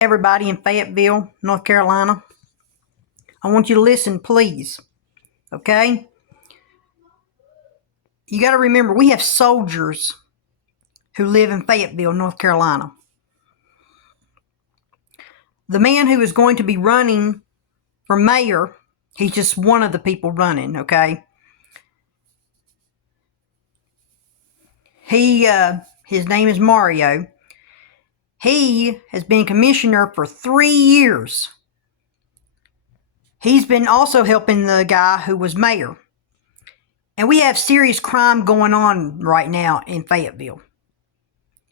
Everybody in Fayetteville, North Carolina, I want you to listen, please. Okay? You got to remember, we have soldiers who live in Fayetteville, North Carolina. The man who is going to be running for mayor, he's just one of the people running, okay? His name is Mario. He has been commissioner for 3 years. He's been also helping the guy who was mayor. And we have serious crime going on right now in Fayetteville.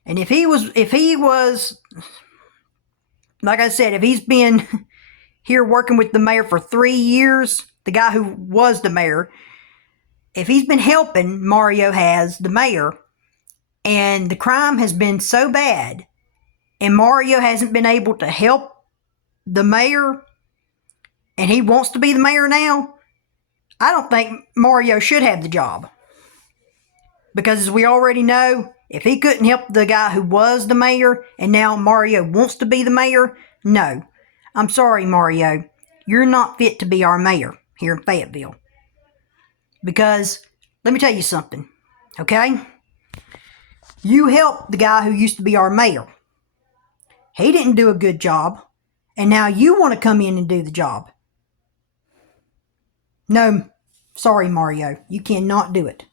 And if he was, like I said, if he's been here working with the mayor for 3 years, the guy who was the mayor, if he's been helping, Mario has, the mayor, and the crime has been so bad, and Mario hasn't been able to help the mayor, and he wants to be the mayor now, I don't think Mario should have the job. Because as we already know, if he couldn't help the guy who was the mayor, and now Mario wants to be the mayor, no. I'm sorry, Mario. You're not fit to be our mayor here in Fayetteville. Because, let me tell you something, okay? You helped the guy who used to be our mayor. He didn't do a good job, and now you want to come in and do the job. No, sorry, Mario. You cannot do it.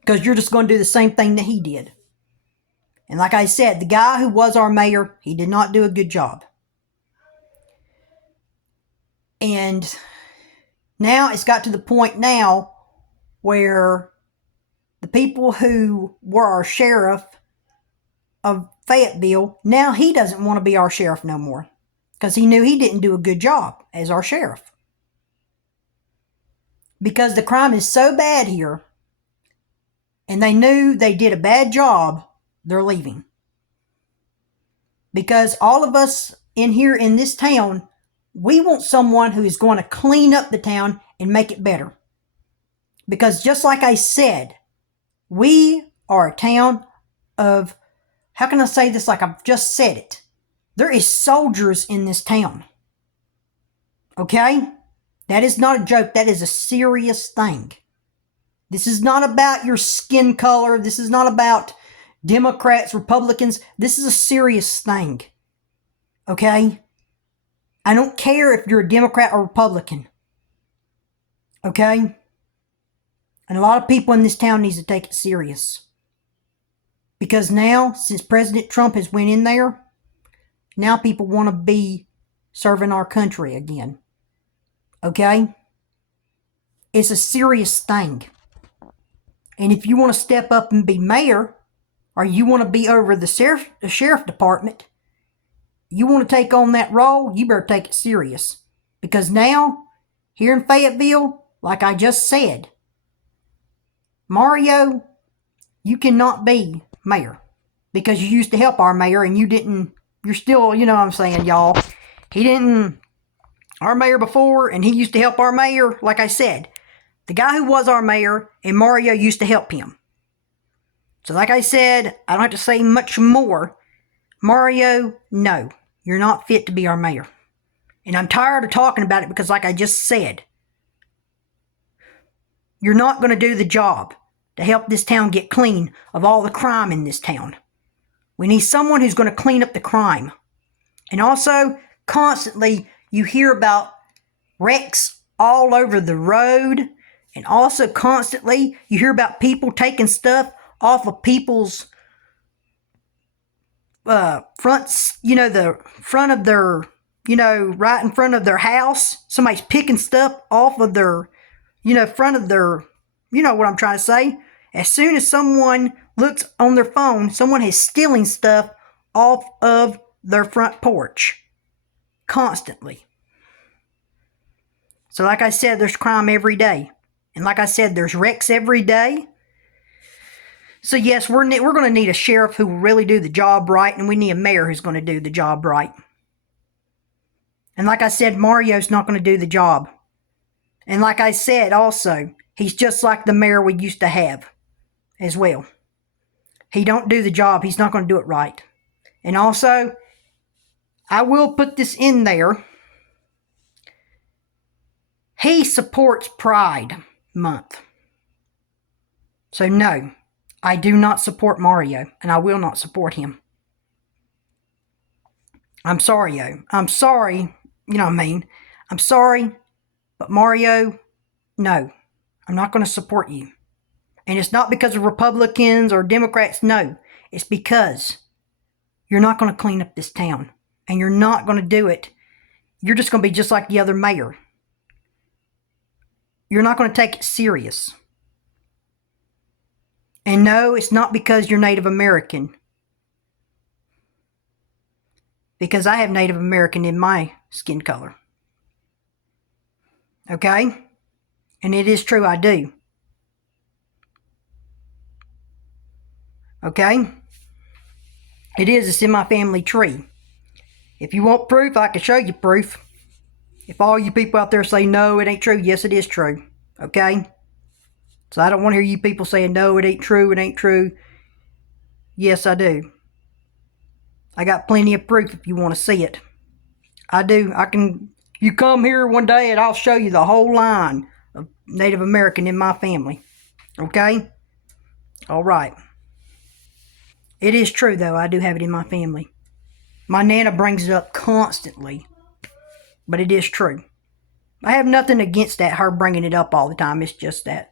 Because you're just going to do the same thing that he did. And like I said, the guy who was our mayor, he did not do a good job. And now it's got to the point now where the people who were our sheriff of Fayetteville, now he doesn't want to be our sheriff no more. Because he knew he didn't do a good job as our sheriff. Because the crime is so bad here, and they knew they did a bad job, they're leaving. Because all of us in here in this town, we want someone who is going to clean up the town and make it better. Because just like I said, we are a town of, how can I say this like I've just said it? There is soldiers in this town. Okay? That is not a joke. That is a serious thing. This is not about your skin color. This is not about Democrats, Republicans. This is a serious thing. Okay? I don't care if you're a Democrat or Republican. Okay? And a lot of people in this town needs to take it serious. Because now, since President Trump has went in there, now people want to be serving our country again. Okay? It's a serious thing. And if you want to step up and be mayor, or you want to be over the sheriff department, you want to take on that role, you better take it serious. Because now, here in Fayetteville, like I just said, Mario, you cannot be mayor. Because you used to help our mayor and you didn't, you're still, you know what I'm saying, y'all. He didn't, our mayor before, and he used to help our mayor, like I said. The guy who was our mayor, and Mario used to help him. So like I said, I don't have to say much more. Mario, no, you're not fit to be our mayor. And I'm tired of talking about it because like I just said, you're not going to do the job to help this town get clean of all the crime in this town. We need someone who's going to clean up the crime. And also, constantly, you hear about wrecks all over the road. And also, constantly, you hear about people taking stuff off of people's fronts, the front of their, right in front of their house. Somebody's picking stuff off of their, front of their, what I'm trying to say. As soon as someone looks on their phone, someone is stealing stuff off of their front porch. Constantly. So like I said, there's crime every day. And like I said, there's wrecks every day. So yes, we're going to need a sheriff who will really do the job right, and we need a mayor who's going to do the job right. And like I said, Mario's not going to do the job. And like I said also, he's just like the mayor we used to have as well. He don't do the job. He's not going to do it right. And also, I will put this in there. He supports Pride Month. So no, I do not support Mario, and I will not support him. I'm sorry, yo. I'm sorry. You know what I mean? I'm sorry, but Mario, no. I'm not going to support you. And it's not because of Republicans or Democrats. No. It's because you're not going to clean up this town. And you're not going to do it. You're just going to be just like the other mayor. You're not going to take it serious. And no, it's not because you're Native American. Because I have Native American in my skin color. Okay? And it is true, I do. Okay? It is. It's in my family tree. If you want proof, I can show you proof. If all you people out there say, no, it ain't true, yes, it is true. Okay? So I don't want to hear you people saying, no, it ain't true, it ain't true. Yes, I do. I got plenty of proof if you want to see it. I do. I can. You come here one day and I'll show you the whole line of Native American in my family. Okay? All right. It is true, though. I do have it in my family. My Nana brings it up constantly. But it is true. I have nothing against that, her bringing it up all the time. It's just that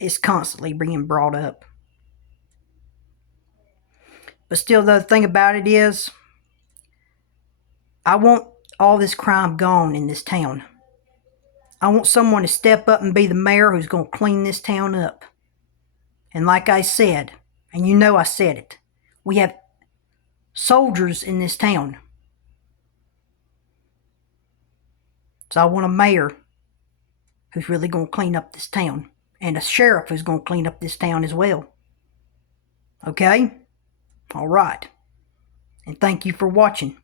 it's constantly being brought up. But still, the thing about it is, I want all this crime gone in this town. I want someone to step up and be the mayor who's going to clean this town up. And like I said, and you know I said it, we have soldiers in this town. So I want a mayor who's really going to clean up this town. And a sheriff who's going to clean up this town as well. Okay? All right. And thank you for watching.